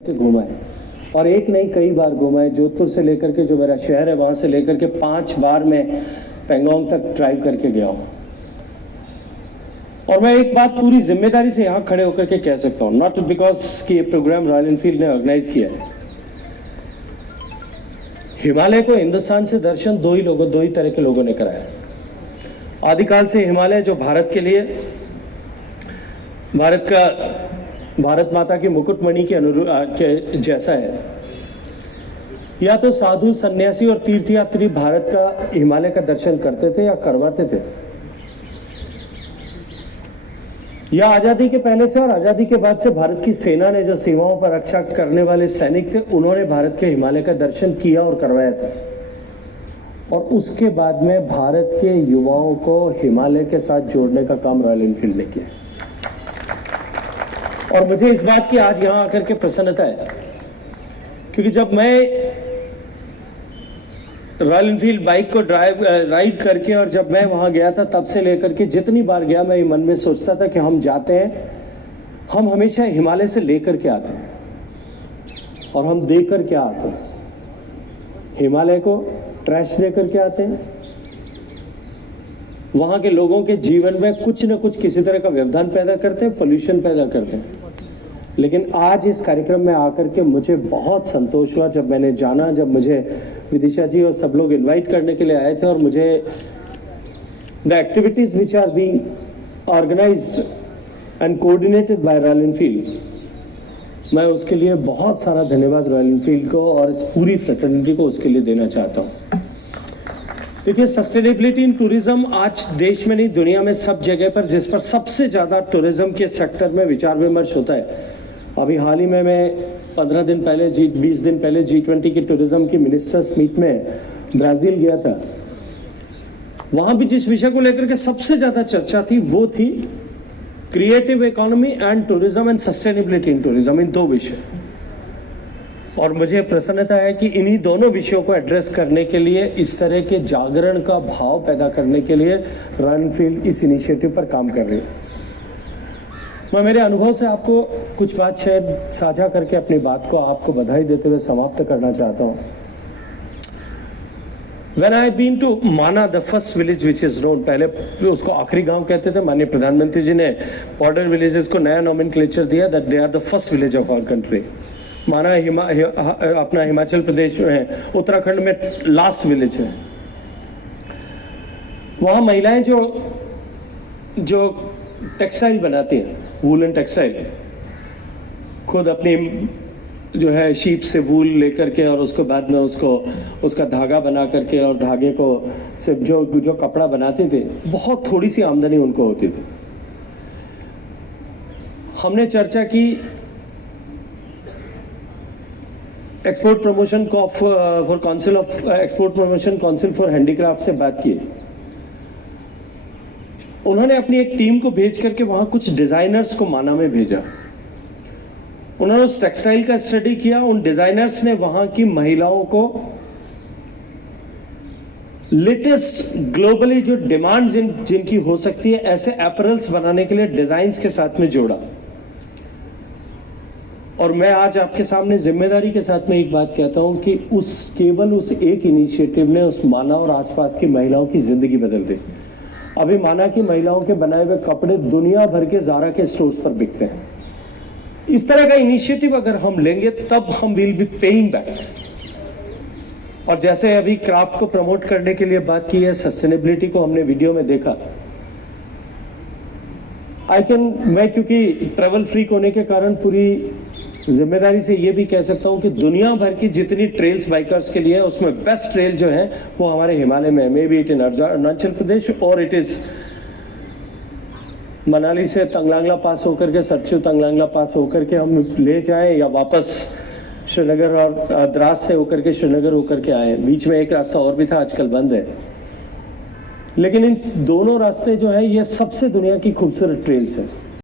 के घूमा है और एक नहीं कई बार घूमा है। जोधपुर से लेकर के जो मेरा शहर है वहाँ से लेकर के 5 बार मैं पेंगोंग तक ड्राइव करके गया हूँ। और मैं एक बात पूरी जिम्मेदारी से यहाँ खड़े होकर के कह सकता हूँ, नॉट बिकॉज कि ये प्रोग्राम रॉयल एनफील्ड ने ऑर्गेनाइज किया है। हिमालय को हिंदुस्तान से दर्शन दो ही तरह के लोगों ने कराया। आदिकाल से हिमालय जो भारत के लिए भारत माता की मुकुटमणि के जैसा है, या तो साधु सन्यासी और तीर्थयात्री भारत का हिमालय का दर्शन करते थे या करवाते थे, या आजादी के पहले से और आजादी के बाद से भारत की सेना ने जो सीमाओं पर रक्षा करने वाले सैनिक थे उन्होंने भारत के हिमालय का दर्शन किया और करवाया था। और उसके बाद में भारत के युवाओं को हिमालय के साथ जोड़ने का काम रॉयल एनफील्ड ने किया। और मुझे इस बात की आज यहां आकर के प्रसन्नता है, क्योंकि जब मैं रॉयल एनफील्ड बाइक को राइड करके और जब मैं वहां गया था, तब से लेकर के जितनी बार गया मैं मन में सोचता था कि हम जाते हैं, हम हमेशा हिमालय से लेकर के आते हैं और हम दे करके आते हैं। हिमालय को ट्रैश दे करके आते हैं, वहां के लोगों के जीवन में कुछ न कुछ किसी तरह का व्यवधान पैदा करते हैं, पोल्यूशन पैदा करते हैं। लेकिन आज इस कार्यक्रम में आकर के मुझे बहुत संतोष हुआ जब मैंने जाना, जब मुझे विदिशा जी और सब लोग इनवाइट करने के लिए आए थे और मुझे the activities which are being organised and coordinated by Royal Enfield, मैं उसके लिए बहुत सारा धन्यवाद रॉयल एनफील्ड को और इस पूरी फ्रेटर्निटी को उसके लिए देना चाहता हूँ। देखिए, सस्टेनेबिलिटी इन टूरिज्म आज देश में नहीं दुनिया में सब जगह पर, जिस पर सबसे ज्यादा टूरिज्म के सेक्टर में विचार विमर्श होता है। अभी हाल ही में मैं 15 दिन पहले 20 दिन पहले G20 की टूरिज्म की मिनिस्टर्स मीट में ब्राजील गया था। वहां भी जिस विषय को लेकर के सबसे ज्यादा चर्चा थी वो थी creative economy and tourism and sustainability in tourism, इन 2 विषय। और मुझे प्रसन्नता है कि इन्हीं दोनों विषयों को एड्रेस करने के लिए, इस तरह के जागरण का भाव पैदा करने के लिए रॉयल एनफील्ड इस इनिशिएटिव पर काम कर रही है। मैं मेरे अनुभव से आपको कुछ बात शायद साझा करके अपनी बात को आपको बधाई देते हुए समाप्त करना चाहता हूँ। When I've been to Mana, the first village which is known, पहले उसको आखिरी गांव कहते थे, माननीय प्रधानमंत्री जी ने बॉर्डर विलेजेस को नया नोमेनक्लेचर दिया, that they are the first village of our country। माना अपना हिमाचल प्रदेश में है, उत्तराखंड में लास्ट विलेज है। वहाँ महिलाएं जो टेक्सटाइल बनाती हैं, वूलन टेक्सटाइल, खुद अपनी जो है शीप से वूल लेकर के और उसको बाद में उसका धागा बना करके और धागे को से जो कपड़ा बनाते थे, बहुत थोड़ी सी आमदनी उनको होती थी। हमने चर्चा की export promotion for council of export promotion council for handicraft से बात की। उन्होंने अपनी एक टीम को भेज करके वहां कुछ डिजाइनर्स को माना में भेजा। उन्होंने उस टेक्सटाइल का स्टडी किया। उन डिजाइनर्स ने वहां की महिलाओं को लेटेस्ट ग्लोबली जो डिमांड जिनकी हो सकती है ऐसे अपैरल्स बनाने के लिए डिजाइन्स के साथ में जोड़ा। और मैं आज आपके सामने जिम्मेदारी के साथ में एक बात कहता हूं कि केवल उस एक इनिशिएटिव ने उस माना और आसपास की महिलाओं की जिंदगी बदल दी। अभी माना की महिलाओं के बनाए हुए कपड़े दुनिया भर के ज़ारा के स्टोर्स पर बिकते हैं। इस तरह का इनिशिएटिव अगर हम लेंगे तब हम विल बी पेइंग बैक। और जैसे अभी क्राफ्ट को प्रमोट करने के लिए बात की है, सस्टेनेबिलिटी को हमने वीडियो में देखा। मैं क्योंकि ट्रैवल फ्रीक होने के कारण पूरी जिम्मेदारी से ये भी कह सकता हूं कि दुनिया भर की जितनी ट्रेल्स बाइकर्स के लिए है, उसमें बेस्ट ट्रेल जो है वो हमारे हिमालय में है। Maybe it in Arunachal Pradesh और इट इज मनाली से तंगलांगला पास होकर के, सरचू तंगलांगला पास होकर के हम ले जाएं, या वापस श्रीनगर और द्रास से होकर के श्रीनगर होकर के आए। बीच में एक रास्ता और भी था, आजकल बंद है। लेकिन इन दोनों रास्ते जो है ये सबसे दुनिया की खूबसूरत ट्रेल्स है।